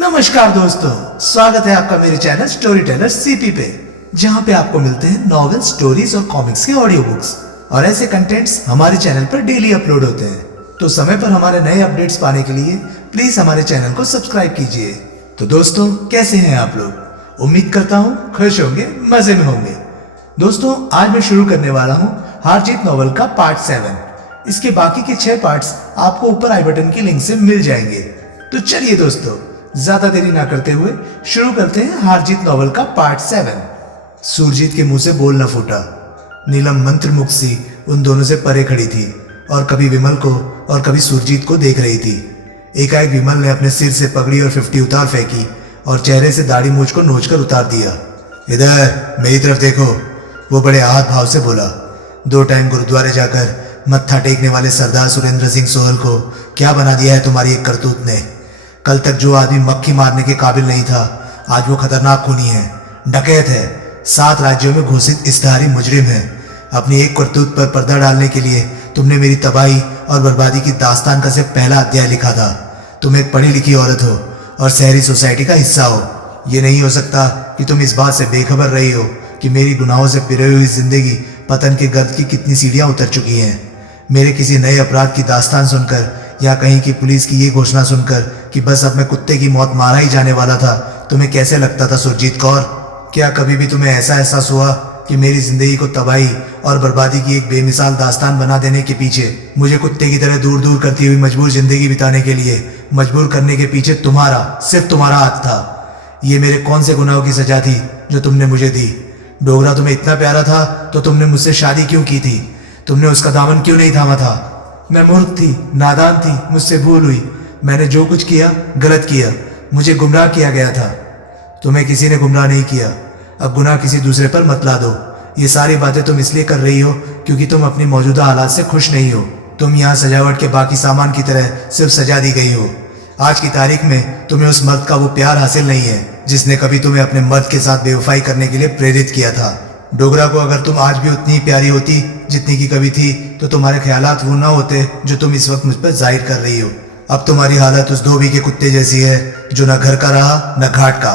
नमस्कार दोस्तों, स्वागत है आपका मेरे चैनल स्टोरी टेलर सीपी पे, जहां पे आपको मिलते हैं नॉवेल, स्टोरीज और कॉमिक्स के ऑडियो बुक्स और ऐसे कंटेंट्स हमारे चैनल पर डेली अपलोड होते हैं। तो समय पर हमारे नए अपडेट्स पाने के लिए प्लीज हमारे चैनल को सब्सक्राइब कीजिए। तो दोस्तों, कैसे हैं आप लोग? उम्मीद करता हूँ खुश होंगे, मजे में होंगे। दोस्तों, आज मैं शुरू करने वाला हूँ हार जीत नॉवल का पार्ट 7। इसके बाकी के 6 पार्ट्स आपको ऊपर आई बटन की लिंक से मिल जाएंगे। तो चलिए दोस्तों, ज्यादा देरी ना करते हुए शुरू करते हैं हार जीत नॉवल का पार्ट 7। सुरजीत के मुंह से बोल न फूटा। नीलम मंत्रमुग्ध सी उन दोनों से परे खड़ी थी और कभी विमल को और कभी सुरजीत को देख रही थी। एकाएक विमल ने अपने सिर से पगड़ी और 50 उतार फेंकी और चेहरे से दाढ़ी मूंछ को नोचकर उतार दिया। इधर मेरी तरफ देखो, वो बड़े आहत भाव से बोला। 2 टाइम गुरुद्वारे जाकर मत्था टेकने वाले सरदार सुरेंद्र सिंह सोहल को क्या बना दिया है तुम्हारी एक करतूत ने? कल तक जो आदमी मक्खी मारने के काबिल नहीं था, आज वो खतरनाक खूनी है, डकैत है, 7 राज्यों में घोषित इश्तेहारी मुजरिम है। अपनी एक करतूत पर पर्दा डालने के लिए तुमने मेरी तबाही और बर्बादी की दास्तान का सिर्फ पहला अध्याय लिखा था। तुम एक पढ़ी लिखी औरत हो और शहरी सोसाइटी का हिस्सा हो। ये नहीं हो सकता कि तुम इस बात से बेखबर रही हो कि मेरी गुनाहों से पिरोई हुई जिंदगी पतन के गर्द की कितनी सीढ़ियां उतर चुकी हैं। मेरे किसी नए अपराध की दास्तान सुनकर या कहीं की पुलिस की ये घोषणा सुनकर कि बस अब मैं कुत्ते की मौत मारा ही जाने वाला था, तुम्हें कैसे लगता था सुरजीत कौर? क्या कभी भी तुम्हें ऐसा एहसास हुआ कि मेरी जिंदगी को तबाही और बर्बादी की एक बेमिसाल दास्तान बना देने के पीछे, मुझे कुत्ते की तरह दूर दूर करती हुई मजबूर जिंदगी बिताने के लिए मजबूर करने के पीछे सिर्फ तुम्हारा हाथ था? ये मेरे कौन से गुनाहों की सजा थी जो तुमने मुझे दी? डोगरा तुम्हें इतना प्यारा था तो तुमने मुझसे शादी क्यों की थी? तुमने उसका दामन क्यों नहीं थामा था? मैं मूर्ख थी, नादान थी, मुझसे भूल हुई। मैंने जो कुछ किया गलत किया, मुझे गुमराह किया गया था। तुम्हें किसी ने गुमराह नहीं किया। अब गुनाह किसी दूसरे पर मत ला दो। ये सारी बातें तुम इसलिए कर रही हो क्योंकि तुम अपनी मौजूदा हालात से खुश नहीं हो। तुम यहाँ सजावट के बाकी सामान की तरह सिर्फ सजा दी गई हो। आज की तारीख में तुम्हें उस मर्द का वो प्यार हासिल नहीं है जिसने कभी तुम्हें अपने मर्द के साथ बेवफाई करने के लिए प्रेरित किया था। डोगरा को अगर तुम आज भी उतनी प्यारी होती जितनी की कभी थी, तो तुम्हारे ख्यालात वो ना होते जो तुम इस वक्त मुझ पर जाहिर कर रही हो। अब तुम्हारी हालत उस धोबी के कुत्ते जैसी है जो न घर का रहा न घाट का।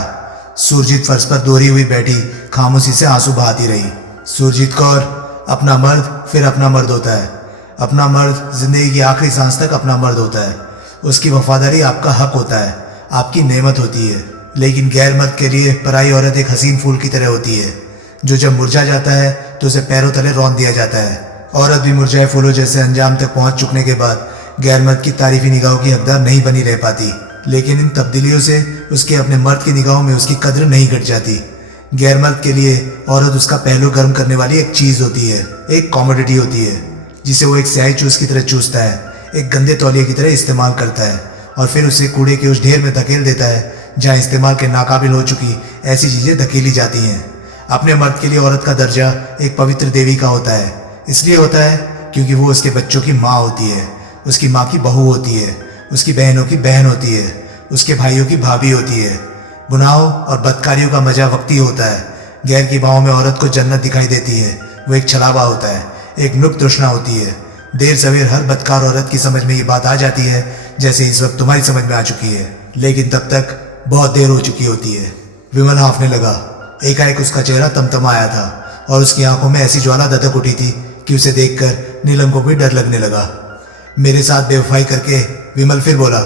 सुरजीत फर्श पर दोहरी हुई बैठी खामोशी से आंसू बहाती रही। सुरजीत कौर, अपना मर्द फिर अपना मर्द होता है। अपना मर्द जिंदगी की आखिरी सांस तक अपना मर्द होता है। उसकी वफादारी आपका हक होता है, आपकी नेमत होती है। लेकिन गैर मर्द के लिए पराई औरत एक हसीन फूल की तरह होती है जो जब मुरझा जाता है तो उसे पैरों तले रौंद दिया जाता है। औरत भी मुरझाए फूलों जैसे अंजाम तक पहुंच चुकने के बाद गैर मर्द की तारीफी निगाहों की हकदार नहीं बनी रह पाती। लेकिन इन तब्दीलियों से उसके अपने मर्द की निगाहों में उसकी कद्र नहीं घट जाती। गैर मर्द के लिए औरत उसका पहलू गर्म करने वाली एक चीज होती है, एक कॉमोडिटी होती है जिसे वो एक स्याही चूस की तरह चूसता है, एक गंदे तौलिए की तरह इस्तेमाल करता है और फिर उसे कूड़े के उस ढेर में धकेल देता है जहाँ इस्तेमाल के नाकाबिल हो चुकी ऐसी चीजें धकेली जाती हैं। अपने मर्द के लिए औरत का दर्जा एक पवित्र देवी का होता है। इसलिए होता है क्योंकि वो उसके बच्चों की माँ होती है, उसकी माँ की बहू होती है, उसकी बहनों की बहन होती है, उसके भाइयों की भाभी होती है। गुनाहों और बदकारियों का मजा वक्ती होता है। गैर की बाहों में औरत को जन्नत दिखाई देती है। वो एक छलावा होता है, एक नुक तृष्णा होती है। देर सवेर हर बदकार औरत की समझ में ये बात आ जाती है जैसे इस वक्त तुम्हारी समझ में आ चुकी है, लेकिन तब तक बहुत देर हो चुकी होती है। विमल हांफने लगा। एकाएक उसका चेहरा तमतमाया था और उसकी आंखों में ऐसी ज्वाला दधक उठी थी कि उसे देखकर नीलम को भी डर लगने लगा। मेरे साथ बेवफाई करके विमल फिर बोला,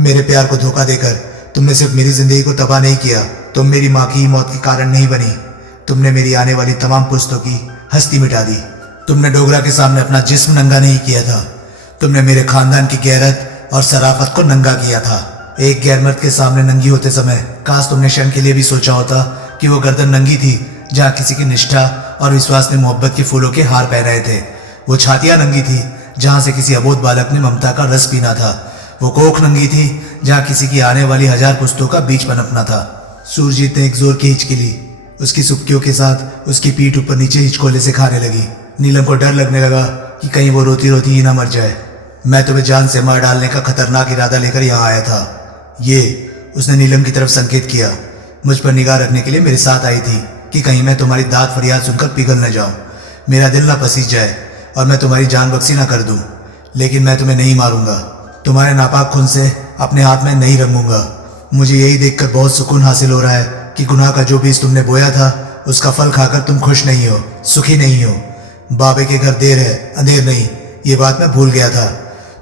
मेरे प्यार को धोखा देकर तुमने सिर्फ मेरी जिंदगी को तबाह नहीं किया, तुम मेरी माँ की मौत के कारण नहीं बनी। तुमने मेरी आने वाली तमाम पुश्तों की हस्ती मिटा दी। तुमने डोगरा के सामने अपना जिस्म नंगा नहीं किया था, तुमने मेरे खानदान की गैरत और सराफत को नंगा किया था। एक गैर मर्द के सामने नंगी होते समय काश तुमने क्षण के लिए भी सोचा होता कि वो गर्दन नंगी थी जहाँ किसी की निष्ठा और विश्वास ने मोहब्बत के फूलों के हार पहनाए थे। वो छातियां नंगी थी जहाँ से किसी अबोध बालक ने ममता का रस पीना था। वो कोख नंगी थी जहाँ किसी की आने वाली 1000 पुश्तों का बीज पनपना था। सुरजीत ने एक जोर की हिचकी ली। उसकी सुबकियों के साथ उसकी पीठ ऊपर नीचे हिचकोले से खाने लगी। नीलम को डर लगने लगा कि कहीं वो रोती रोती ही ना मर जाए। मैं तुम्हें जान से मार डालने का खतरनाक इरादा लेकर यहाँ आया था। ये उसने नीलम की तरफ संकेत किया। मुझ पर निगाह रखने के लिए मेरे साथ आई थी कि कहीं मैं तुम्हारी दाद फरियाद सुनकर पिघल न जाऊं, मेरा दिल ना पसीज जाए और मैं तुम्हारी जान बख्शी ना कर दूं। लेकिन मैं तुम्हें नहीं मारूंगा, तुम्हारे नापाक खून से अपने हाथ में नहीं रंगूंगा। मुझे यही देखकर बहुत सुकून हासिल हो रहा है कि गुनाह का जो बीज तुमने बोया था उसका फल खाकर तुम खुश नहीं हो, सुखी नहीं हो। बाबे के घर देर है, अंधेर नहीं, ये बात मैं भूल गया था।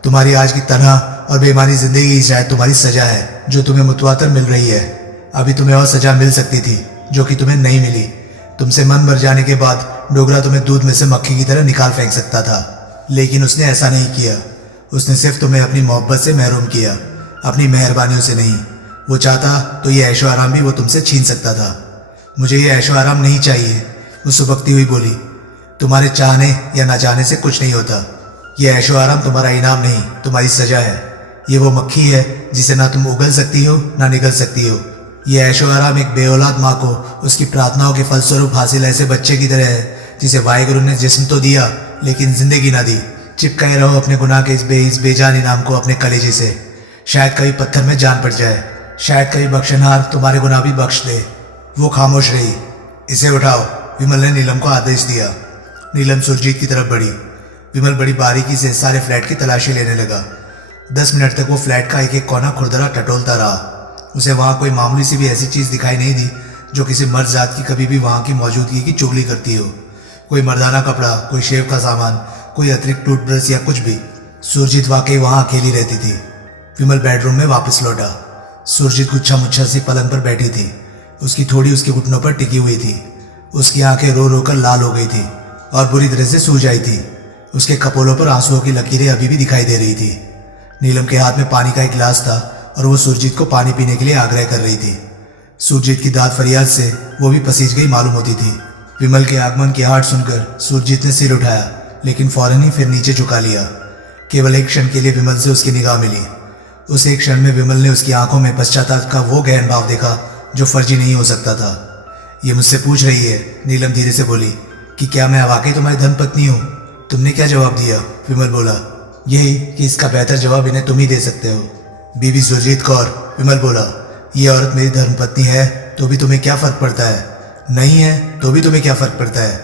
तुम्हारी आज की तन्हा और बेईमानी जिंदगी ही शायद तुम्हारी सजा है जो तुम्हें मुतवातर मिल रही है। अभी तुम्हें और सजा मिल सकती थी जो कि तुम्हें नहीं मिली। तुमसे मन भर जाने के बाद डोगरा तुम्हें दूध में से मक्खी की तरह निकाल फेंक सकता था, लेकिन उसने ऐसा नहीं किया। उसने सिर्फ तुम्हें अपनी मोहब्बत से महरूम किया, अपनी मेहरबानियों से नहीं। वो चाहता तो ये ऐशो आराम भी वो तुमसे छीन सकता था। मुझे ये ऐशो आराम नहीं चाहिए, वो सुबकती हुई बोली। तुम्हारे चाहने या ना चाहने से कुछ नहीं होता। ये ऐशो आराम तुम्हारा इनाम नहीं, तुम्हारी सजा है। ये वो मक्खी है जिसे ना तुम उगल सकती हो ना निगल सकती हो। ये ऐशो आराम एक बेऔलाद माँ को उसकी प्रार्थनाओं के फलस्वरूप हासिल ऐसे बच्चे की तरह है जिसे वाहिगुरु ने जिस्म तो दिया लेकिन जिंदगी ना दी। चिपकाए रहो अपने गुनाह के इस बेजान इनाम को अपने कलेजे से। शायद कभी पत्थर में जान पड़ जाए, शायद कभी बख्शनहार तुम्हारे गुनाह भी बख्श दे। वो खामोश रही। इसे उठाओ, विमल ने नीलम को आदेश दिया। नीलम सुरजीत की तरफ बढ़ी। विमल बड़ी बारीकी से सारे फ्लैट की तलाशी लेने लगा। 10 मिनट तक वो फ्लैट का एक एक कोना खुरदरा टटोलता रहा। उसे वहां कोई मामूली सी भी ऐसी चीज दिखाई नहीं दी जो किसी मर्द जात की कभी भी वहां की मौजूदगी की चुगली करती हो। कोई मर्दाना कपड़ा, कोई शेव का सामान, कोई अतिरिक्त टूथब्रश या कुछ भी। सुरजीत वाकई वहां अकेली रहती थी। विमल बेडरूम में वापस लौटा। सुरजीत गुच्छा मुच्छा सी पलंग पर बैठी थी। उसकी थोड़ी उसके घुटनों पर टिकी हुई थी। उसकी आंखें रो रो कर लाल हो गई थी और बुरी तरह से सूज आई थी। उसके कपोलों पर आंसुओं की लकीरें अभी भी दिखाई दे रही थी। नीलम के हाथ में पानी का एक गिलास था और वो सुरजीत को पानी पीने के लिए आग्रह कर रही थी। सुरजीत की दाद फरियाद से वो भी पसीज गई मालूम होती थी। विमल के आगमन की आहट सुनकर सुरजीत ने सिर उठाया, लेकिन फौरन ही फिर नीचे झुका लिया। केवल एक क्षण के लिए विमल से उसकी निगाह मिली। उस एक क्षण में विमल ने उसकी आंखों में पश्चाताप का वो गहन भाव देखा जो फर्जी नहीं हो सकता था। ये मुझसे पूछ रही है, नीलम धीरे से बोली, कि क्या मैं वाकई तुम्हारी धर्मपत्नी हूँ? तुमने क्या जवाब दिया? विमल बोला, यही कि इसका बेहतर जवाब इन्हें तुम ही दे सकते हो। बीबी सुरजीत कौर, विमल बोला, ये औरत मेरी धर्मपत्नी है तो भी तुम्हें क्या फर्क पड़ता है? नहीं है तो भी तुम्हें क्या फर्क पड़ता है?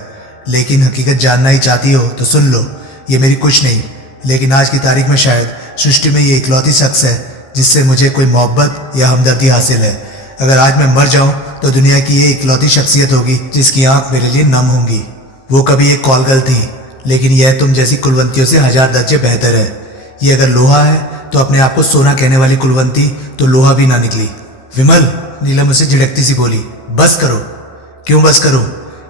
लेकिन हकीकत जानना ही चाहती हो तो सुन लो, ये मेरी कुछ नहीं, लेकिन आज की तारीख में शायद सृष्टि में ये इकलौती शख्स है जिससे मुझे कोई मोहब्बत या हमदर्दी हासिल है। अगर आज मैं मर जाऊं तो दुनिया की ये इकलौती शख्सियत होगी जिसकी आंख मेरे लिए नम होंगी। वो कभी एक कॉलगर्ल थी, लेकिन यह तुम जैसी कुलवंतियों से 1000 दर्जे बेहतर है। ये अगर लोहा है तो अपने आप को सोना कहने वाली कुलवंती तो लोहा भी ना निकली। विमल, नीलम उसे झिड़कती सी बोली, बस करो। क्यों बस करूं?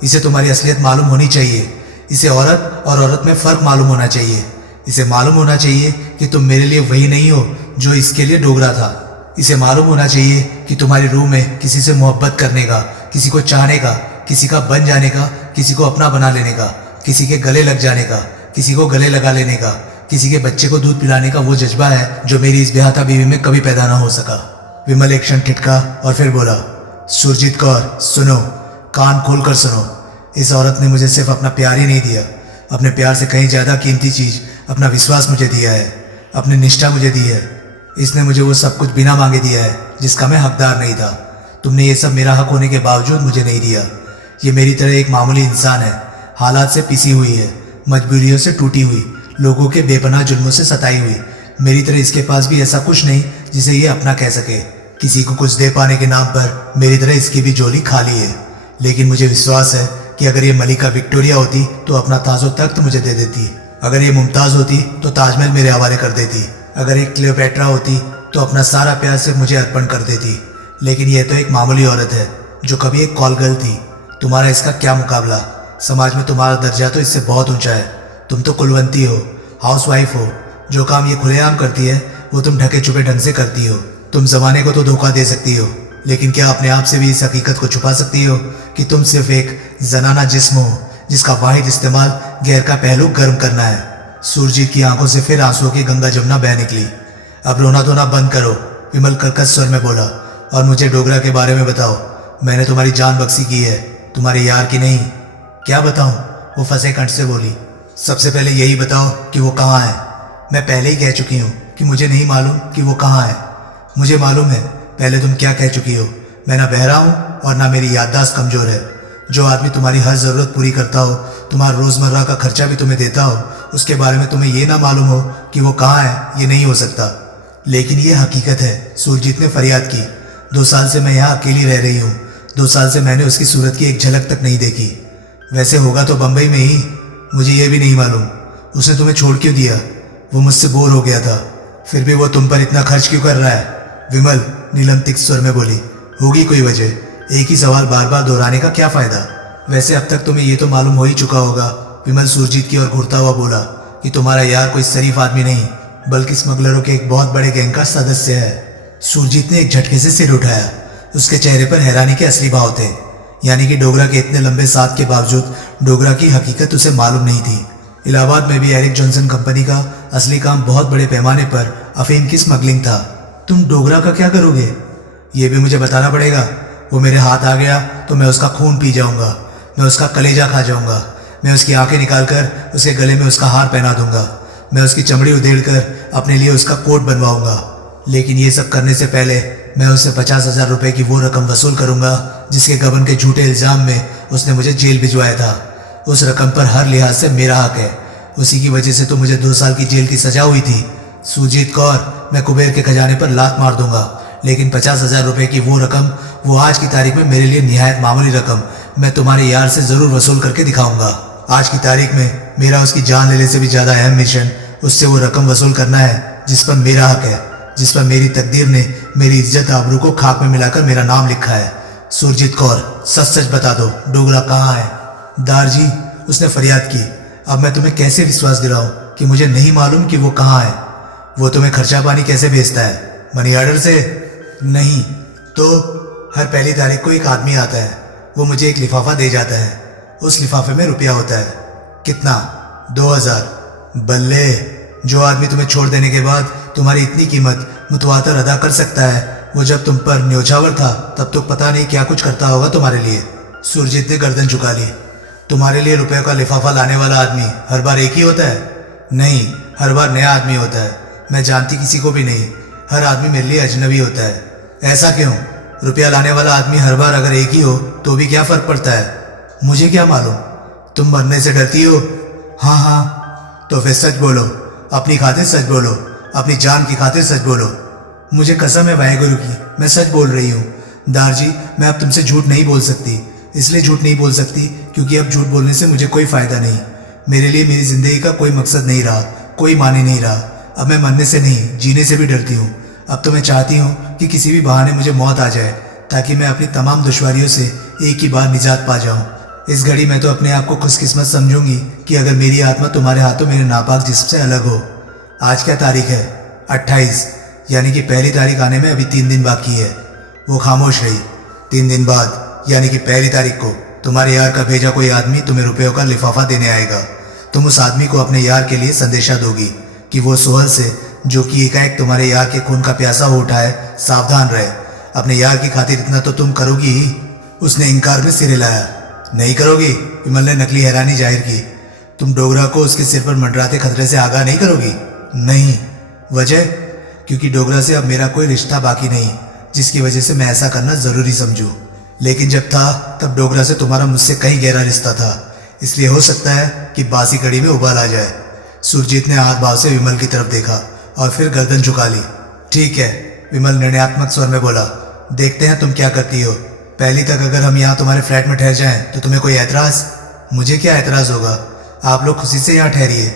इसे तुम्हारी असलियत मालूम होनी चाहिए। इसे औरत और औरत में फर्क मालूम होना चाहिए। इसे मालूम होना चाहिए कि तुम मेरे लिए वही नहीं हो जो इसके लिए डोगरा था। इसे मालूम होना चाहिए कि तुम्हारी रूह में किसी से मोहब्बत करने का, किसी को चाहने का, किसी का बन जाने का, किसी को अपना बना लेने का, किसी के गले लग जाने का, किसी को गले लगा लेने का, किसी के बच्चे को दूध पिलाने का वो जज्बा है जो मेरी इस बेहाता बीवी में कभी पैदा ना हो सका। विमल एक क्षण ठिठका और फिर बोला, सुरजीत कौर, सुनो, कान खोल कर सुनो। इस औरत ने मुझे सिर्फ अपना प्यार ही नहीं दिया, अपने प्यार से कहीं ज्यादा कीमती चीज अपना विश्वास मुझे दिया है, अपनी निष्ठा मुझे दी है। इसने मुझे वो सब कुछ बिना मांगे दिया है जिसका मैं हकदार नहीं था। तुमने ये सब मेरा हक होने के बावजूद मुझे नहीं दिया। ये मेरी तरह एक मामूली इंसान है, हालात से पिसी हुई है, मजबूरियों से टूटी हुई, लोगों के बेपनाह जुल्मों से सताई हुई। मेरी तरह इसके पास भी ऐसा कुछ नहीं जिसे ये अपना कह सके। किसी को कुछ दे पाने के नाम पर मेरी तरह इसकी भी झोली खाली है। लेकिन मुझे विश्वास है कि अगर ये मलिका विक्टोरिया होती तो अपना ताजो तख्त मुझे दे देती। अगर ये मुमताज होती तो ताजमहल मेरे हवाले कर देती। अगर एक क्लियोपेट्रा होती तो अपना सारा प्यार सिर्फ मुझे अर्पण कर देती। लेकिन यह तो एक मामूली औरत है जो कभी एक कॉल गर्ल थी। तुम्हारा इसका क्या मुकाबला? समाज में तुम्हारा दर्जा तो इससे बहुत ऊंचा है। तुम तो कुलवंती हो, हाउसवाइफ हो। जो काम ये खुलेआम करती है वो तुम ढके छुपे ढंग से करती हो। तुम जमाने को तो धोखा दे सकती हो, लेकिन क्या अपने आप से भी इस हकीकत को छुपा सकती हो कि तुम सिर्फ एक जनाना जिस्म हो जिसका वाहिद इस्तेमाल गैर का पहलू गर्म करना है। सुरजीत की आंखों से फिर आंसुओं की गंगा जमुना बह निकली। अब रोना धोना बंद करो, विमल कर्कश स्वर में बोला, और मुझे डोगरा के बारे में बताओ। मैंने तुम्हारी जान बख्शी की है, तुम्हारे यार की नहीं। क्या बताऊं? वो फंसे कंठ से बोली। सबसे पहले यही बताओ कि वो कहाँ है। मैं पहले ही कह चुकी हूँ कि मुझे नहीं मालूम कि वो कहाँ है। मुझे मालूम है। पहले तुम क्या कह चुकी हो? मैं ना बहरा हूँ और ना मेरी याददाश्त कमजोर है। जो आदमी तुम्हारी हर जरूरत पूरी करता हो, तुम्हारा रोजमर्रा का खर्चा भी तुम्हें देता हो, उसके बारे में तुम्हें ये ना मालूम हो कि वो कहाँ है, ये नहीं हो सकता। लेकिन ये हकीकत है, सुरजीत ने फरियाद की। 2 साल से मैं यहाँ अकेली रह रही हूँ। 2 साल से मैंने उसकी सूरत की एक झलक तक नहीं देखी। वैसे होगा तो बम्बई में ही, मुझे ये भी नहीं मालूम उसने तुम्हें छोड़ क्यों दिया। वो मुझसे बोर हो गया था, फिर भी वो तुम पर इतना खर्च क्यों कर रहा है? विमल, नीलम तीक्ष्ण स्वर में बोली। होगी कोई वजह, एक ही सवाल बार बार दोहराने का क्या फायदा? वैसे अब तक तुम्हें ये तो मालूम हो ही चुका होगा, विमल सुरजीत की ओर घूरता हुआ बोला, कि तुम्हारा यार कोई शरीफ आदमी नहीं बल्कि स्मगलरों के एक बहुत बड़े गैंग का सदस्य है। सुरजीत ने एक झटके से सिर उठाया। उसके चेहरे पर हैरानी के असली भाव थे, यानी कि डोगरा के इतने लंबे साथ के बावजूद डोगरा की हकीकत उसे मालूम नहीं थी। इलाहाबाद में भी एरिक जॉनसन कंपनी का असली काम बहुत बड़े पैमाने पर अफीम की स्मगलिंग था। तुम डोगरा का क्या करोगे? ये भी मुझे बताना पड़ेगा। वो मेरे हाथ आ गया तो मैं उसका खून पी जाऊंगा, मैं उसका कलेजा खा जाऊंगा, मैं उसकी आंखें निकालकर उसके गले में उसका हार पहना दूंगा, मैं उसकी चमड़ी उधेड़कर अपने लिए उसका कोट बनवाऊंगा। लेकिन ये सब करने से पहले मैं उससे 50,000 रुपए की वो रकम वसूल करूंगा जिसके गबन के झूठे इल्जाम में उसने मुझे जेल भिजवाया था। उस रकम पर हर लिहाज से मेरा हक है। उसी की वजह से तो मुझे 2 साल की जेल की सजा हुई थी। सुरजीत कौर, मैं कुबेर के खजाने पर लात मार दूंगा, लेकिन 50,000 रुपए की वो रकम, वो आज की तारीख में मेरे लिए निहायत मामूली रकम, मैं तुम्हारे यार से जरूर वसूल करके दिखाऊंगा। आज की तारीख में मेरा उसकी जान लेने से भी ज्यादा अहम मिशन उससे वो रकम वसूल करना है जिस पर मेरा हक है, जिस पर मेरी तकदीर ने मेरी इज्जत आबरू को खाक में मिलाकर मेरा नाम लिखा है। सुरजीत कौर, सच सच बता दो, डोगरा कहाँ है? दारजी, उसने फरियाद की। अब मैं तुम्हें कैसे विश्वास दिलाऊं कि मुझे नहीं मालूम कि वो कहाँ है? वो तुम्हें खर्चा पानी कैसे भेजता है? मनी ऑर्डर से? नहीं तो हर पहली तारीख को एक आदमी आता है, वो मुझे एक लिफाफा दे जाता है। उस लिफाफे में रुपया होता है। कितना? 2,000। बल्ले, जो आदमी तुम्हें छोड़ देने के बाद तुम्हारी इतनी कीमत मुतवातर अदा कर सकता है, वो जब तुम पर न्योछावर था तब तो पता नहीं क्या कुछ करता होगा तुम्हारे लिए। सुरजीत ने गर्दन झुका ली। तुम्हारे लिए रुपयों का लिफाफा लाने वाला आदमी हर बार एक ही होता है? नहीं, हर बार नया आदमी होता है। मैं जानती किसी को भी नहीं, हर आदमी मेरे लिए अजनबी होता है। ऐसा क्यों? रुपया लाने वाला आदमी हर बार अगर एक ही हो तो भी क्या फर्क पड़ता है? मुझे क्या मालूम? तुम मरने से डरती हो? हाँ हाँ। तो फिर सच बोलो, अपनी खातिर सच बोलो, अपनी जान की खातिर सच बोलो। मुझे कसम है वाहेगुरु की, मैं सच बोल रही हूँ। दारजी, मैं अब तुमसे झूठ नहीं बोल सकती। इसलिए झूठ नहीं बोल सकती क्योंकि अब झूठ बोलने से मुझे कोई फायदा नहीं। मेरे लिए मेरी जिंदगी का कोई मकसद नहीं रहा, कोई माने नहीं रहा। अब मैं मरने से नहीं, जीने से भी डरती हूँ। अब तो मैं चाहती हूँ कि किसी भी बहाने मुझे मौत आ जाए ताकि मैं अपनी तमाम दुश्वारियों से एक ही बार निजात पा जाऊँ। इस घड़ी मैं तो अपने आप को खुशकिस्मत समझूंगी कि अगर मेरी आत्मा तुम्हारे हाथों मेरे नापाक जिस्म से अलग हो। आज क्या तारीख है? 28, यानी कि पहली तारीख आने में अभी 3 दिन बाकी है। वो खामोश रही। 3 दिन बाद यानी कि पहली तारीख को तुम्हारे यार का भेजा कोई आदमी तुम्हें रुपयों का लिफाफा देने आएगा। तुम उस आदमी को अपने यार के लिए संदेशा दोगी कि वो सोहल से, जो कि एकाएक तुम्हारे यार के खून का प्यासा हो उठा है, सावधान रहे। अपने यार की खातिर इतना तो तुम करोगी ही। उसने इनकार में सिर हिलाया। नहीं करोगी? विमल ने नकली हैरानी जाहिर की। तुम डोगरा को उसके सिर पर मंडराते खतरे से आगाह नहीं करोगी? नहीं। वजह? क्योंकि डोगरा से अब मेरा कोई रिश्ता बाकी नहीं जिसकी वजह से मैं ऐसा करना जरूरी समझूं। लेकिन जब था तब डोगरा से तुम्हारा मुझसे कहीं गहरा रिश्ता था, इसलिए हो सकता है कि बासी कड़ी में उबाल आ जाए। सुरजीत ने हाथ भाव से विमल की तरफ देखा और फिर गर्दन झुका ली। ठीक है, विमल निर्णयात्मक स्वर में बोला। देखते हैं तुम क्या करती हो। पहली तक अगर हम यहाँ तुम्हारे फ्लैट में ठहर जाएं तो तुम्हें कोई ऐतराज? मुझे क्या ऐतराज होगा? आप लोग खुशी से यहाँ ठहरिए।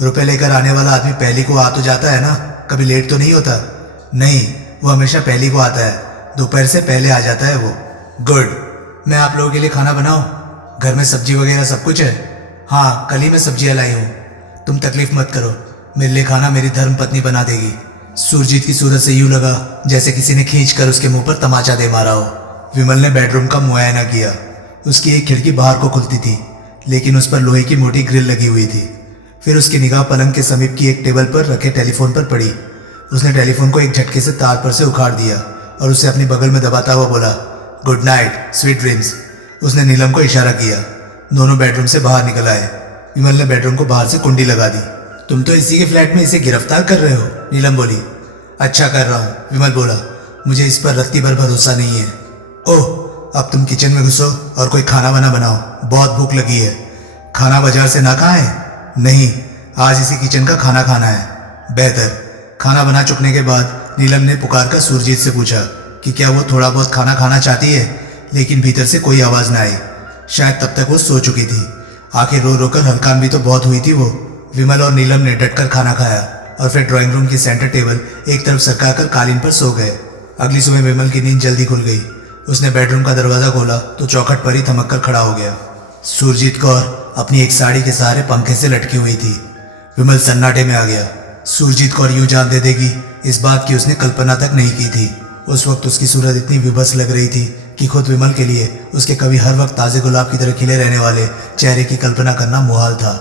रुपए लेकर आने वाला आदमी पहली को आ तो जाता है ना, कभी लेट तो नहीं होता? नहीं, वो हमेशा पहली को आता है, दोपहर से पहले आ जाता है वो। गुड। मैं आप लोगों के लिए खाना बनाऊं? घर में सब्जी वगैरह सब कुछ है? हाँ, कल ही मैं सब्जियां लाई हूँ। तुम तकलीफ मत करो, मेरे लिए खाना मेरी धर्म पत्नी बना देगी। सुरजीत की सूरत से यूं लगा जैसे किसी ने खींचकर उसके मुंह पर तमाचा दे मारा हो। विमल ने बेडरूम का मुआयना किया। उसकी एक खिड़की बाहर को खुलती थी, लेकिन उस पर लोहे की मोटी ग्रिल लगी हुई थी। फिर उसकी निगाह पलंग के समीप की एक टेबल पर रखे टेलीफोन पर पड़ी। उसने टेलीफोन को एक झटके से तार पर से उखाड़ दिया और उसे अपनी बगल में दबाता हुआ बोला, गुड नाइट, स्वीट ड्रीम्स। उसने नीलम को इशारा किया। दोनों बेडरूम से बाहर निकल आए। विमल ने बेडरूम को बाहर से कुंडी लगा दी। तुम तो इसी के फ्लैट में इसे गिरफ्तार कर रहे हो? नीलम बोली। अच्छा कर रहा हूँ, विमल बोला। मुझे इस पर रत्ती भर भरोसा नहीं है। ओह, अब तुम किचन में घुसो और कोई खाना वाना बनाओ, बहुत भूख लगी है। खाना बाजार से ना खाएं? नहीं, आज इसी किचन का खाना खाना है। बेहतर। खाना बना चुकने के बाद नीलम ने पुकार कर सुरजीत से पूछा, कि क्या वो थोड़ा बहुत खाना खाना चाहती है, लेकिन भीतर से कोई आवाज़ ना आई। शायद तब तक वो सो चुकी थी। आखिर रो रो कर हलकान भी तो बहुत हुई थी वो। विमल और नीलम ने डटकर खाना खाया और फिर ड्राइंग रूम की सेंटर टेबल एक तरफ सरकाकर कालीन पर सो गए। अगली सुबह विमल की नींद जल्दी खुल गई। उसने बेडरूम का दरवाजा खोला तो चौखट पर ही थमक कर खड़ा हो गया। सुरजीत कौर अपनी एक साड़ी के सहारे पंखे से लटकी हुई थी। विमल सन्नाटे में आ गया। सुरजीत कौर यूं जान दे देगी, इस बात की उसने कल्पना तक नहीं की थी। उस वक्त उसकी सूरत इतनी विभत्स लग रही थी कि खुद विमल के लिए उसके कभी हर वक्त ताज़े गुलाब की तरह खिले रहने वाले चेहरे की कल्पना करना मुहाल था।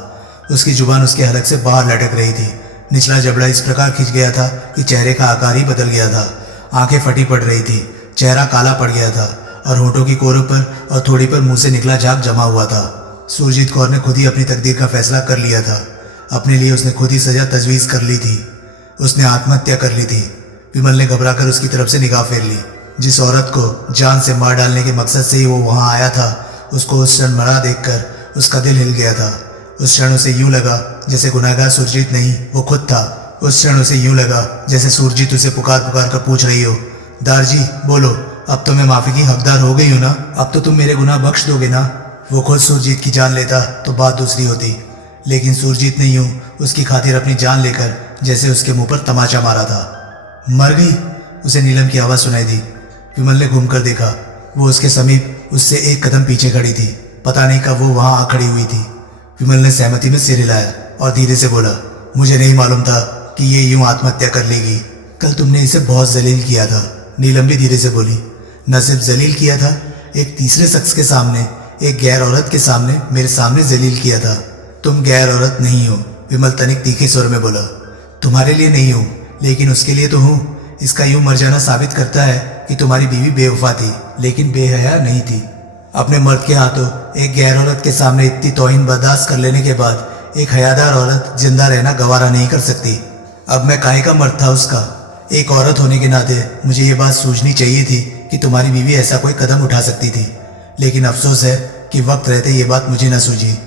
उसकी जुबान उसके हलक से बाहर लटक रही थी। निचला जबड़ा इस प्रकार खिंच गया था कि चेहरे का आकार ही बदल गया था। आंखें फटी पड़ रही थी, चेहरा काला पड़ गया था और होठों की कोरों पर और थोड़ी पर मुंह से निकला झाग जमा हुआ था। सुरजीत कौर ने खुद ही अपनी तकदीर का फैसला कर लिया था। अपने लिए उसने खुद ही सजा तजवीज़ कर ली थी। उसने आत्महत्या कर ली थी। विमल ने घबराकर उसकी तरफ से निगाह फेर ली। जिस औरत को जान से मार डालने के मकसद से ही वो वहां आया था, उसको उस क्षण मरा देखकर उसका दिल हिल गया था। उस क्षण उसे यूं लगा जैसे गुनहगार सुरजीत नहीं, वो खुद था। उस क्षण उसे यूं लगा जैसे सुरजीत उसे पुकार पुकार कर पूछ रही हो, दारजी बोलो, अब तो मैं माफ़ी की हकदार हो गई हूँ ना? अब तो तुम मेरे गुनाह बख्श दोगे ना? वो खुद सुरजीत की जान लेता तो बात दूसरी होती, लेकिन सुरजीत ने यूं उसकी खातिर अपनी जान लेकर जैसे उसके मुंह पर तमाचा मारा था। मर गई? उसे नीलम की आवाज़ सुनाई दी। विमल ने घूमकर देखा। वो उसके समीप उससे एक कदम पीछे खड़ी थी। पता नहीं कब वो वहां आ खड़ी हुई थी। विमल ने सहमति में सिर हिलाया और धीरे से बोला, मुझे नहीं मालूम था कि ये यूं आत्महत्या कर लेगी। कल तुमने इसे बहुत जलील किया था। नीलम भी धीरे से बोली। न सिर्फ जलील किया था, एक तीसरे शख्स के सामने, एक गैर औरत के सामने, मेरे सामने जलील किया था। तुम गैर औरत नहीं हो, विमल तनिक तीखे स्वर में बोला। तुम्हारे लिए नहीं हूँ, लेकिन उसके लिए तो हूँ। इसका यूं मर जाना साबित करता है कि तुम्हारी बीवी बेवफा थी, लेकिन बेहया नहीं थी। अपने मर्द के हाथों एक गैर औरत के सामने इतनी तौहीन बर्दाश्त कर लेने के बाद एक हयादार औरत जिंदा रहना गवारा नहीं कर सकती। अब मैं काहे का मर्द था उसका? एक औरत होने के नाते मुझे ये बात सूझनी चाहिए थी कि तुम्हारी बीवी ऐसा कोई कदम उठा सकती थी, लेकिन अफसोस है कि वक्त रहते ये बात मुझे न सूझी।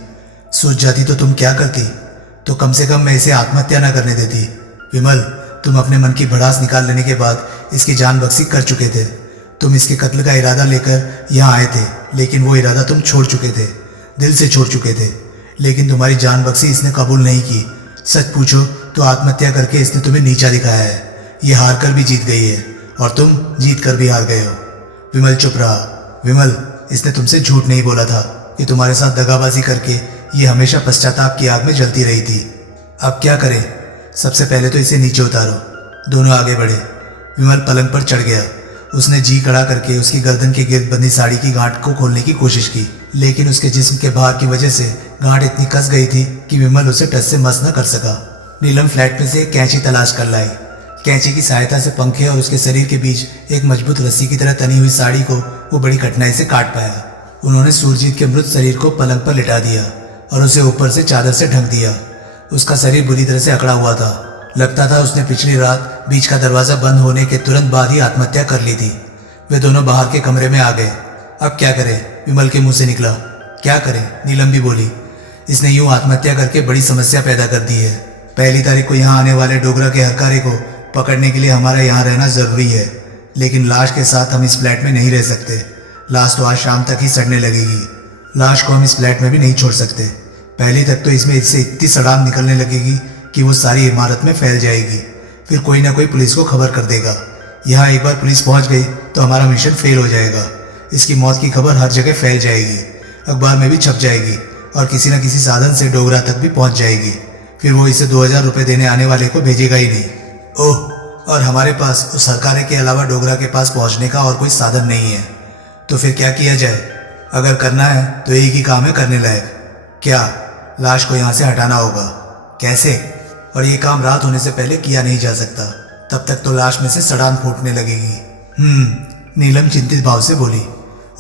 सूझ जाती तो तुम क्या करती? तो कम से कम मैं इसे आत्महत्या न करने देती। विमल, तुम अपने मन की भड़ास निकाल लेने के बाद इसकी जान बख्शी कर चुके थे। तुम इसके कत्ल का इरादा लेकर यहाँ आए थे, लेकिन वो इरादा तुम छोड़ चुके थे, दिल से छोड़ चुके थे। लेकिन तुम्हारी जान बख्शी इसने कबूल नहीं की। सच पूछो तो आत्महत्या करके इसने तुम्हें नीचा दिखाया है। ये हार कर भी जीत गई है और तुम जीत कर भी हार गए हो। विमल चुप रहा। विमल, इसने तुमसे झूठ नहीं बोला था कि तुम्हारे साथ दगाबाजी करके ये हमेशा पश्चाताप की आग में जलती रही थी। अब क्या करें? सबसे पहले तो इसे नीचे उतारो। दोनों आगे बढ़े। विमल पलंग पर चढ़ गया। उसने जी खड़ा करके उसकी गर्दन के गिर्द बंधी साड़ी की गांठ को खोलने की कोशिश की, लेकिन उसके जिस्म के भार की वजह से गांठ इतनी कस गई थी कि विमल उसे टस से मस न कर सका। नीलम फ्लैट में से एक कैंची तलाश कर लाई। कैंची की सहायता से पंखे और उसके शरीर के बीच एक मजबूत रस्सी की तरह तनी हुई साड़ी को वो बड़ी कठिनाई से काट पाया। उन्होंने सुरजीत के मृत शरीर को पलंग पर लिटा दिया और उसे ऊपर से चादर से ढक दिया। उसका शरीर बुरी तरह से अकड़ा हुआ था। लगता था उसने पिछली रात बीच का दरवाजा बंद होने के तुरंत बाद ही आत्महत्या कर ली थी। वे दोनों बाहर के कमरे में आ गए। अब क्या करें? विमल के मुंह से निकला। क्या करें? नीलम भी बोली। इसने यूं आत्महत्या करके बड़ी समस्या पैदा कर दी है। 1 तारीख को यहाँ आने वाले डोगरा के हरकारे को पकड़ने के लिए हमारा यहाँ रहना जरूरी है, लेकिन लाश के साथ हम इस फ्लैट में नहीं रह सकते। लाश तो आज शाम तक ही सड़ने लगेगी। लाश को हम इस फ्लैट में भी नहीं छोड़ सकते। पहली तक तो इसमें इससे इतनी सड़ाम निकलने लगेगी कि वो सारी इमारत में फैल जाएगी। फिर कोई ना कोई पुलिस को खबर कर देगा। यहाँ एक बार पुलिस पहुँच गई तो हमारा मिशन फेल हो जाएगा। इसकी मौत की खबर हर जगह फैल जाएगी, अखबार में भी छप जाएगी और किसी न किसी साधन से डोगरा तक भी पहुँच जाएगी। फिर वो इसे 2000 रुपये देने आने वाले को भेजेगा ही नहीं। ओह, और हमारे पास उस हरकारे के अलावा डोगरा के पास पहुँचने का और कोई साधन नहीं है। तो फिर क्या किया जाए? अगर करना है तो एक ही काम है करने लायक। क्या? लाश को यहाँ से हटाना होगा। कैसे? और ये काम रात होने से पहले किया नहीं जा सकता, तब तक तो लाश में से सड़ान फूटने लगेगी। नीलम चिंतित भाव से बोली।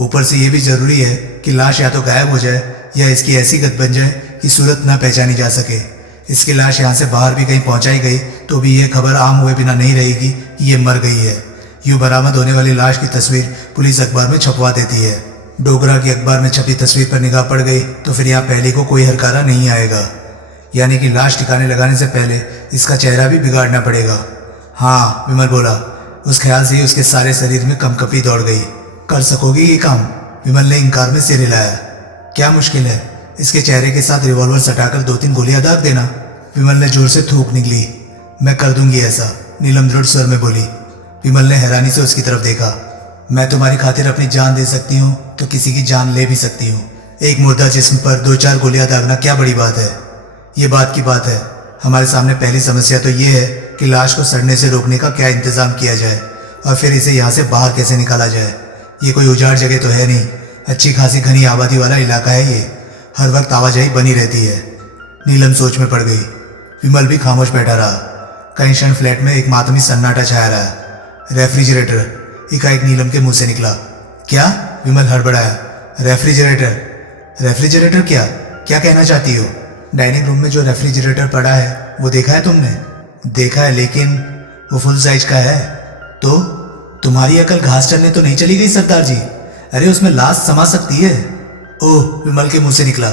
ऊपर से ये भी जरूरी है कि लाश या तो गायब हो जाए या इसकी ऐसी गत बन जाए कि सूरत न पहचानी जा सके। इसकी लाश यहाँ से बाहर भी कहीं पहुँचाई गई तो भी ये खबर आम हुए बिना नहीं रहेगी कि ये मर गई है। यूँ बरामद होने वाली लाश की तस्वीर पुलिस अखबार में छपवा देती है। डोगरा की अखबार में छपी तस्वीर पर निगाह पड़ गई तो फिर यहाँ पहले को कोई हरकारा नहीं आएगा, यानी कि लाश ठिकाने लगाने से पहले इसका चेहरा भी बिगाड़ना पड़ेगा। हाँ, विमल बोला, उस ख्याल से ही उसके सारे शरीर में कंपकपी दौड़ गई। कर सकोगी ये काम? विमल ने इंकार में सिर हिलाया। क्या मुश्किल है, इसके चेहरे के साथ रिवॉल्वर सटाकर 2-3 गोलियां दाग देना। विमल ने जोर से थूक निकली। मैं कर दूंगी ऐसा, नीलम दृढ़ स्वर में बोली। विमल ने हैरानी से उसकी तरफ देखा। मैं तुम्हारी खातिर अपनी जान दे सकती हूँ तो किसी की जान ले भी सकती हूँ। एक मुर्दा जिस्म पर 2-4 गोलियां दागना क्या बड़ी बात है? ये बात की बात है। हमारे सामने पहली समस्या तो ये है कि लाश को सड़ने से रोकने का क्या इंतजाम किया जाए और फिर इसे यहाँ से बाहर कैसे निकाला जाए। ये कोई उजाड़ जगह तो है नहीं, अच्छी खासी घनी आबादी वाला इलाका है ये, हर वक्त आवाजाही बनी रहती है। नीलम सोच में पड़ गई। विमल भी खामोश बैठा रहा। कई क्षण फ्लैट में एक मातमी सन्नाटा छाया रहा। रेफ्रिजरेटर, एकाएक नीलम के मुंह से निकला। क्या? विमल हड़बड़ाया। रेफ्रिजरेटर? रेफ्रिजरेटर क्या? क्या कहना चाहती हो? डाइनिंग रूम में जो रेफ्रिजरेटर पड़ा है वो देखा है तुमने? देखा है, लेकिन वो फुल साइज का है। तो तुम्हारी अकल घास चरने तो नहीं चली गई सरदार जी? अरे उसमें लाश समा सकती है। ओह, विमल के मुंह से निकला।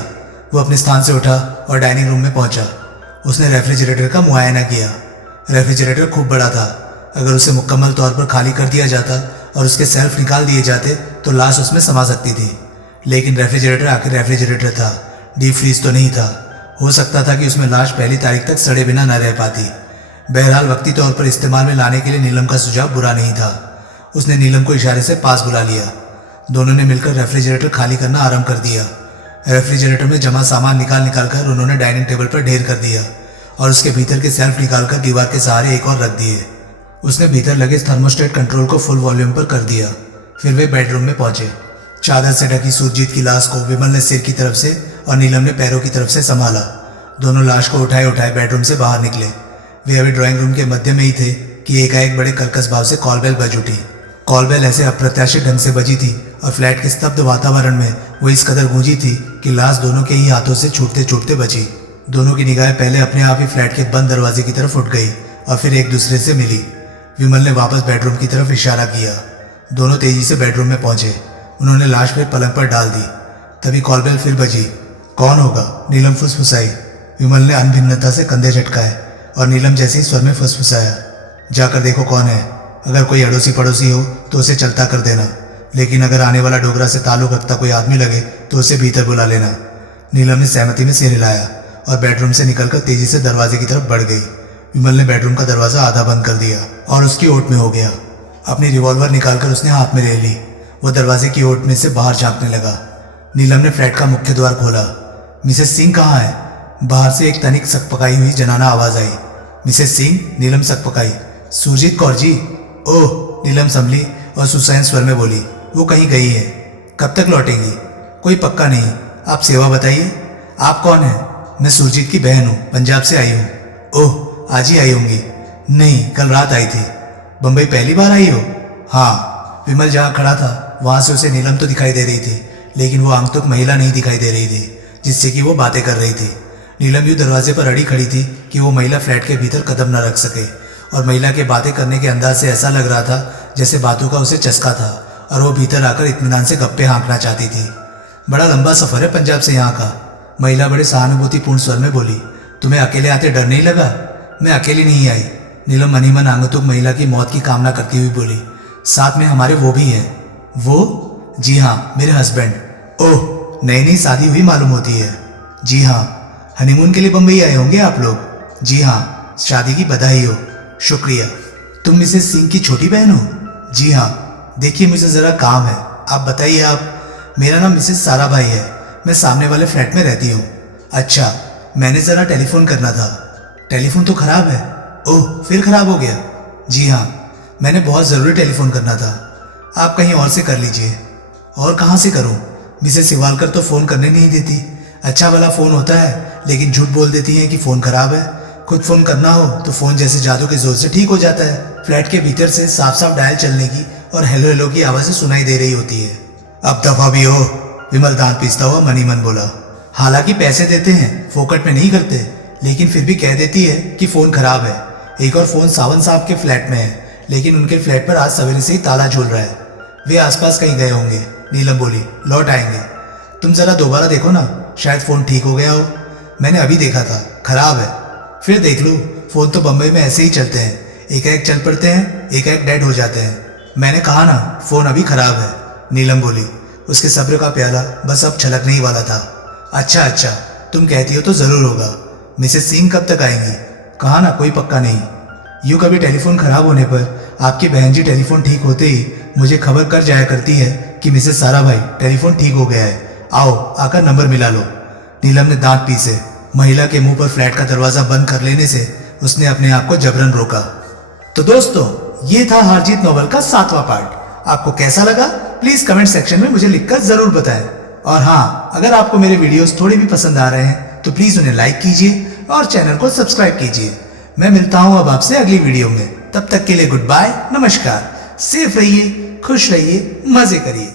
वो अपने स्थान से उठा और डाइनिंग रूम में पहुंचा। उसने रेफ्रिजरेटर का मुआयना किया। रेफ्रिजरेटर खूब बड़ा था। अगर उसे मुकम्मल तौर पर खाली कर दिया जाता और उसके सेल्फ निकाल दिए जाते तो लाश उसमें समा सकती थी। लेकिन रेफ्रिजरेटर आखिर रेफ्रिजरेटर था, डीप फ्रीज तो नहीं था। हो सकता था कि उसमें लाश पहली तारीख तक सड़े बिना न रह पाती। बहरहाल वक्ती तौर पर इस्तेमाल में लाने के लिए नीलम का सुझाव बुरा नहीं था। उसने नीलम को इशारे से पास बुला लिया। दोनों ने मिलकर रेफ्रिजरेटर खाली करना आरंभ कर दिया। रेफ्रिजरेटर में जमा सामान निकाल कर उन्होंने डाइनिंग टेबल पर ढेर कर दिया और उसके भीतर के सेल्फ निकालकर दीवार के सहारे एक और रख दिए। उसने भीतर लगे थर्मोस्टेट कंट्रोल को फुल वॉल्यूम पर कर दिया। फिर वे बेडरूम में पहुंचे। चादर से ढकी सुरजीत की लाश को विमल ने सिर की तरफ से और नीलम ने पैरों की तरफ से संभाला। दोनों लाश को उठाए उठाए बेडरूम से बाहर निकले। वे अभी ड्राइंग रूम के मध्य में ही थे कि एकाएक बड़े कर्कश भाव से कॉल बेल बज उठी। कॉल बेल ऐसे अप्रत्याशित ढंग से बजी थी और फ्लैट के स्तब्ध वातावरण में वो इस कदर गूंजी थी कि लाश दोनों के ही हाथों से छूटते छूटते बची। दोनों की निगाहें पहले अपने आप ही फ्लैट के बंद दरवाजे की तरफ उठ गई और फिर एक दूसरे से मिली। विमल ने वापस बेडरूम की तरफ इशारा किया। दोनों तेजी से बेडरूम में पहुंचे। उन्होंने लाश फिर पलंग पर डाल दी। तभी कॉल बेल फिर बजी। कौन होगा? नीलम फुसफुसाई। विमल ने अनभिन्नता से कंधे झटकाए और नीलम जैसे ही स्वर में फुसफुसाया। जाकर देखो कौन है। अगर कोई अड़ोसी पड़ोसी हो तो उसे चलता कर देना, लेकिन अगर आने वाला डोगरा से ताल्लुक रखता कोई आदमी लगे तो उसे भीतर बुला लेना। नीलम ने सहमति में सिर हिलाया और बेडरूम से निकलकर तेजी से दरवाजे की तरफ बढ़ गई। विमल ने बेडरूम का दरवाजा आधा बंद कर दिया और उसकी ओट में हो गया। अपनी रिवॉल्वर निकालकर उसने हाथ में ले ली। वो दरवाजे की ओट में से बाहर झांकने लगा। नीलम ने फ्लैट का मुख्य द्वार खोला। मिसेस सिंह कहाँ है? बाहर से एक तनिक सकपकाई हुई जनाना आवाज आई। मिसेस सिंह? नीलम सकपकाई। सुरजीत कौर जी। ओह, नीलम संभली और सुसैन स्वर में बोली। वो कहीं गई है। कब तक लौटेगी? कोई पक्का नहीं। आप सेवा बताइए। आप कौन हैं? मैं सुरजीत की बहन हूँ, पंजाब से आई हूँ। ओह, आज ही आई होंगी? नहीं, कल रात आई थी। बम्बई पहली बार आई हो? हाँ। विमल जहाँ खड़ा था वहां से उसे नीलम तो दिखाई दे रही थी, लेकिन वो आंतुक महिला नहीं दिखाई दे रही थी जिससे कि वो बातें कर रही थी। नीलम यूं दरवाजे पर अड़ी खड़ी थी कि वो महिला फ्लैट के भीतर कदम न रख सके, और महिला के बातें करने के अंदाज से ऐसा लग रहा था जैसे बातों का उसे चस्का था और वो भीतर आकर इत्मीनान से गप्पे हाँकना चाहती थी। बड़ा लंबा सफर है पंजाब से यहाँ का। महिला बड़े सहानुभूतिपूर्ण स्वर में बोली। तुम्हें अकेले आते डर नहीं लगा? मैं अकेली नहीं आई। नीलम मनी मन आंगतुक महिला की मौत की कामना करती हुई बोली। साथ में हमारे वो भी हैं। वो? जी हाँ, मेरे हस्बैंड। ओह, नई नई शादी हुई मालूम होती है। जी हाँ। हनीमून के लिए बम्बई आए होंगे आप लोग? जी हाँ। शादी की बधाई हो। शुक्रिया। तुम मिसेस सिंह की छोटी बहन हो? जी हाँ। देखिए, मुझे ज़रा काम है, आप बताइए। आप? मेरा नाम मिसेस सारा भाई है, मैं सामने वाले फ्लैट में रहती हूँ। अच्छा, मैंने ज़रा टेलीफोन करना था। टेलीफोन तो ख़राब है। ओह, फिर ख़राब हो गया? जी हाँ, मैंने बहुत ज़रूरी टेलीफोन करना था। आप कहीं और से कर लीजिए। और कहाँ से करूँ? मिसेस सिवालकर तो फ़ोन करने नहीं देती। अच्छा वाला फ़ोन होता है लेकिन झूठ बोल देती हैं कि फ़ोन ख़राब है। खुद फ़ोन करना हो तो फ़ोन जैसे जादू के जोर से ठीक हो जाता है। फ्लैट के भीतर से साफ साफ डायल चलने की और हेलो हेलो की आवाज़ें सुनाई दे रही होती है। अब दफ़ा भी हो, विमल दांत पीसता हुआ मनी मन बोला। हालांकि पैसे देते हैं, फोकट में नहीं करते, लेकिन फिर भी कह देती है कि फ़ोन ख़राब है। एक और फ़ोन सावन साहब के फ्लैट में है, लेकिन उनके फ्लैट पर आज सवेरे से ही ताला झूल रहा है। वे आसपास कहीं गए होंगे। नीलम बोली। लौट आएंगे। तुम ज़रा दोबारा देखो ना, शायद फ़ोन ठीक हो गया हो। मैंने अभी देखा था, ख़राब है। फिर देख लो, फ़ोन तो बम्बई में ऐसे ही चलते हैं, एक एक चल पड़ते हैं, एक एक डेड हो जाते हैं। मैंने कहा ना फोन अभी खराब है, नीलम बोली। उसके सब्र का प्याला बस अब छलकने ही वाला था। अच्छा, तुम कहती हो तो जरूर होगा। मिसेस सिंह कब तक आएंगी? कहा ना कोई पक्का नहीं। यूँ कभी टेलीफोन खराब होने पर आपकी बहन जी टेलीफोन ठीक होते ही मुझे खबर कर जाया करती है कि मिसेस सारा भाई टेलीफोन ठीक हो गया है, आओ आकर नंबर मिला लो। नीलम ने दांत पीसे। महिला के मुंह पर फ्लैट का दरवाजा बंद कर लेने से उसने अपने आप को जबरन रोका। तो दोस्तों, ये था हारजीत नॉवल का 7वां पार्ट। आपको कैसा लगा प्लीज कमेंट सेक्शन में मुझे लिखकर जरूर बताएं। और हाँ, अगर आपको मेरे वीडियोस थोड़े भी पसंद आ रहे हैं तो प्लीज उन्हें लाइक कीजिए और चैनल को सब्सक्राइब कीजिए। मैं मिलता हूं अब आपसे अगली वीडियो में। तब तक के लिए गुड बाय, नमस्कार। सेफ रहिए, खुश रहिए, मजे करिए।